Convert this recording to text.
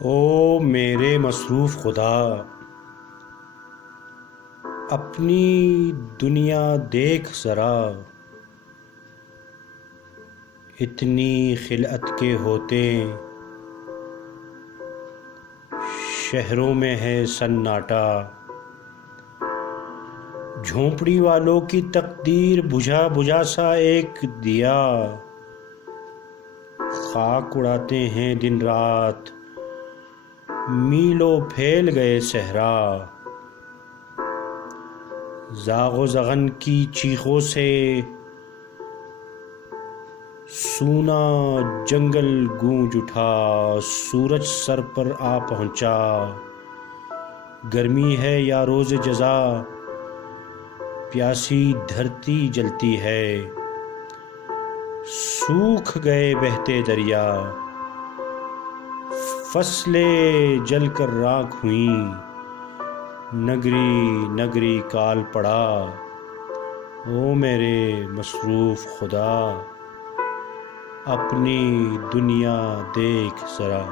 او میرے مصروف خدا، اپنی دنیا دیکھ ذرا، اتنی خلعت کے ہوتے شہروں میں ہے سناٹا، جھونپڑی والوں کی تقدیر بجھا بجھا سا ایک دیا، خاک اڑاتے ہیں دن رات میلوں پھیل گئے صحرا، زاغ و زغن کی چیخوں سے سونا جنگل گونج اٹھا، سورج سر پر آ پہنچا، گرمی ہے یا روز جزا، پیاسی دھرتی جلتی ہے، سوکھ گئے بہتے دریا، فصلیں جل کر راکھ ہوئیں، نگری نگری کال پڑا، او میرے مصروف خدا، اپنی دنیا دیکھ ذرا۔